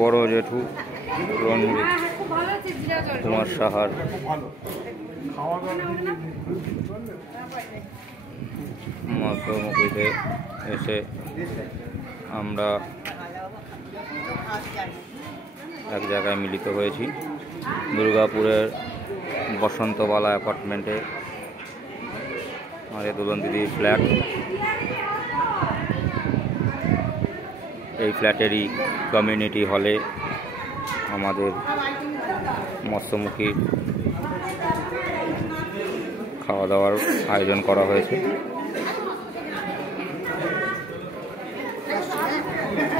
বড় জেঠু রণবীর কুমার সাহার মুখোমুখিতে এসে আমরা এক জায়গায় মিলিত হয়েছি। দুর্গাপুরের বসন্তবালা অ্যাপার্টমেন্টে আমাদের দোলন দিদির ফ্ল্যাট। এই ফ্ল্যাটেরই কমিউনিটি হলে আমাদের মৎস্যমুখী খাওয়া দাওয়ার আয়োজন করা হয়েছে।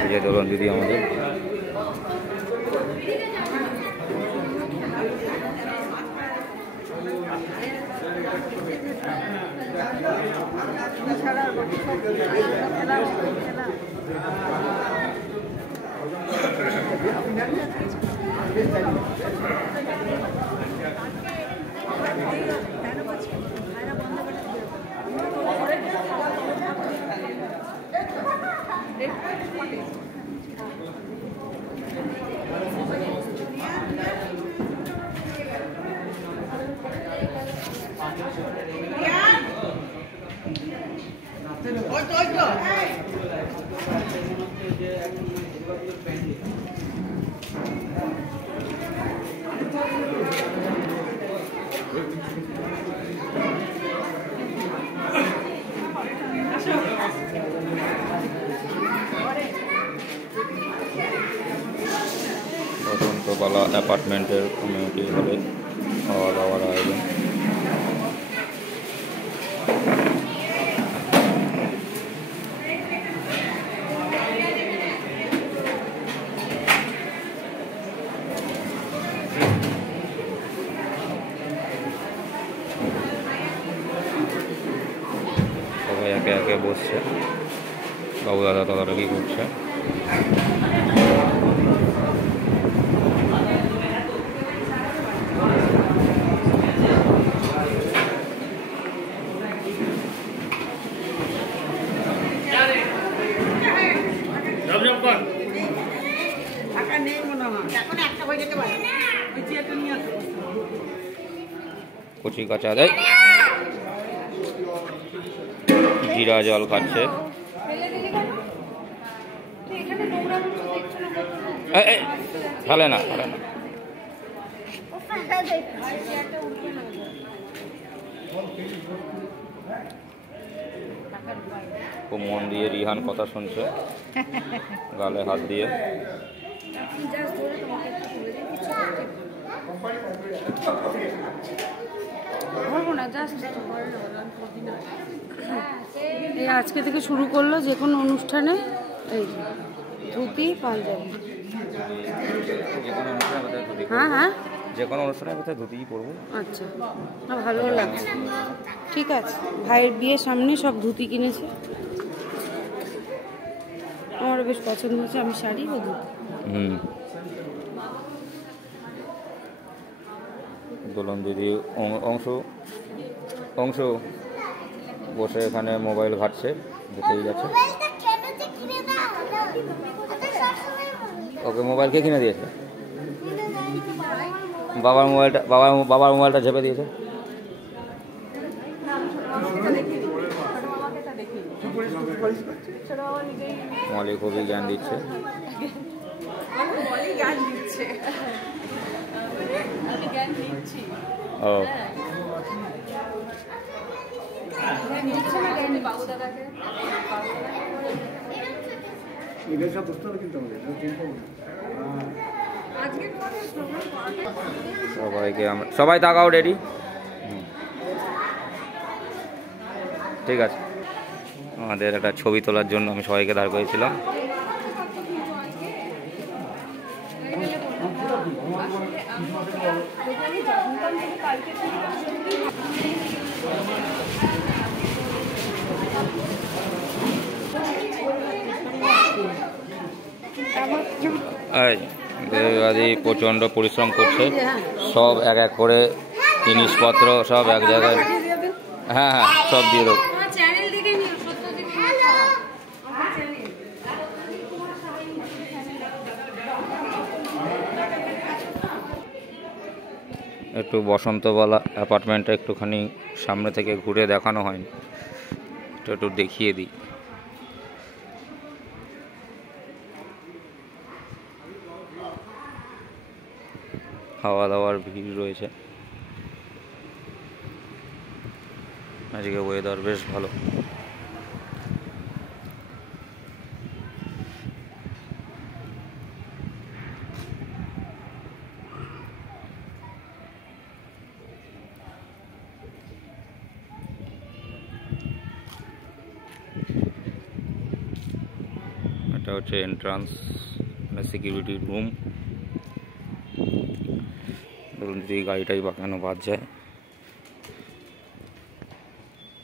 এই যে দোলন দিদি আমাদের বসন্তবালা অ্যাপার্টমেন্টের কমিউনিটি হলে খাওয়া দাওয়ার আয়োজন। সবাই একে একে বসছে। বাবু দাদা তদারকি করছে। কচি কাঁচা দেয়, জিরা জল খাচ্ছে। ফেলে না ফেলে না। খুব মন দিয়ে রিহান কথা শুনছে, গালে হাত দিয়ে। এই আজকে থেকে শুরু করলো যে কোনো অনুষ্ঠানে এই ধুতি পাঞ্জাবি। হ্যাঁ হ্যাঁ, যে কোনো অনুষ্ঠানের কোথায় ধুতিই পরবো। আচ্ছা, ভালো লাগছে। ঠিক আছে, ভাইয়ের বিয়ের সামনে সব ধুতি কিনেছে, আমার বেশ পছন্দ হয়েছে। আমি শাড়ি ও ধুতি। দোলন দিদি অংশ বসে এখানে মোবাইল ঘাটছে, দেখেই যাচ্ছে। ওকে মোবাইল কে কিনে দিয়েছে? বাবার মোবাইলটা ঝেপে দিয়েছে। মলি খুবই জ্ঞান দিচ্ছে। ও সবাই তাকাও, রেডি? ঠিক আছে। আমাদের একটা ছবি তোলার জন্য আমি সবাইকে দাঁড় করেছিলাম। দেবীবাদী প্রচণ্ড পরিশ্রম করছে, সব এক এক করে জিনিসপত্র সব এক জায়গায়। হ্যাঁ হ্যাঁ, সব দিয়ে দেবো। একটু বসন্তবালা অ্যাপার্টমেন্টটা একটুখানি সামনে থেকে ঘুরে দেখানো হয়নি, একটু দেখিয়ে দিই। খাওয়া দাওয়ার ভিড় রয়েছে, আজকে ওয়েদার বেশ ভালো। এটা হচ্ছে এন্ট্রান্স, মানে সিকিউরিটি রুম। ধরুন যদি গাড়িটাই বা কেন বাদ যায়।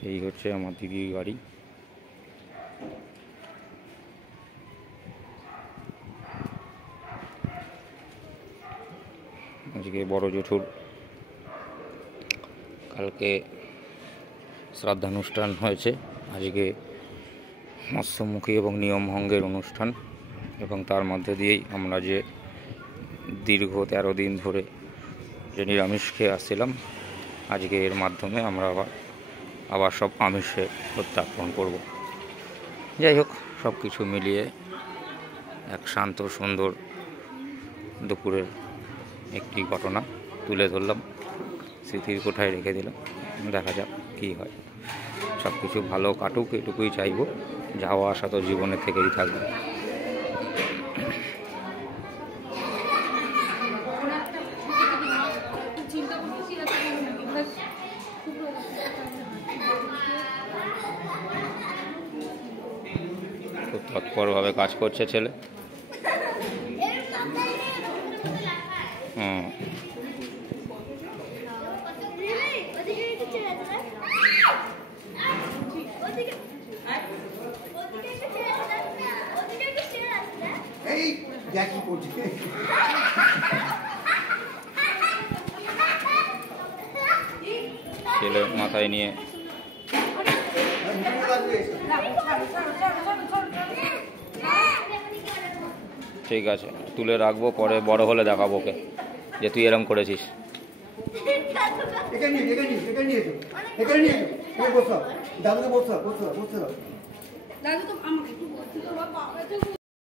এই হচ্ছে আমার দিদির গাড়ি। আজকে বড় জেঠুর কালকে শ্রাদ্ধানুষ্ঠান হয়েছে, আজকে মৎস্যমুখী এবং নিয়মভঙ্গের অনুষ্ঠান, এবং তার মধ্যে দিয়েই আমরা যে দীর্ঘ 13 দিন ধরে যে নিরামিষ খেয়ে আসছিলাম, আজকে এর মাধ্যমে আমরা আবার সব আমিষে প্রত্যার্পণ করব। যাই হোক, সব কিছু মিলিয়ে এক শান্ত সুন্দর দুপুরের একটি ঘটনা তুলে ধরলাম, স্মৃতির কোঠায় রেখে দিলাম। দেখা যাক কী হয়। সব কিছু ভালো কাটুক এটুকুই চাইব, যাওয়া আসা তো জীবনে থেকেই থাকবে। খুব তৎপরভাবে কাজ করছে ছেলে। ছেলে মাথায় নিয়ে ঠিক আছে, তুলে রাখবো, পরে বড় হলে দেখাবো ওকে যে তুই এরম করেছিস। দাদু তো আমাকে